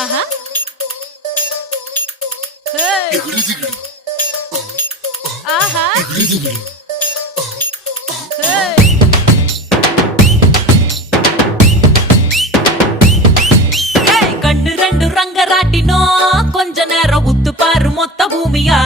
ஆஹா. ஆஹா. கண்ணு ரெண்டு ரங்கராட்டினோ கொஞ்ச நேரம் உத்து பாரு மொத்த பூமியா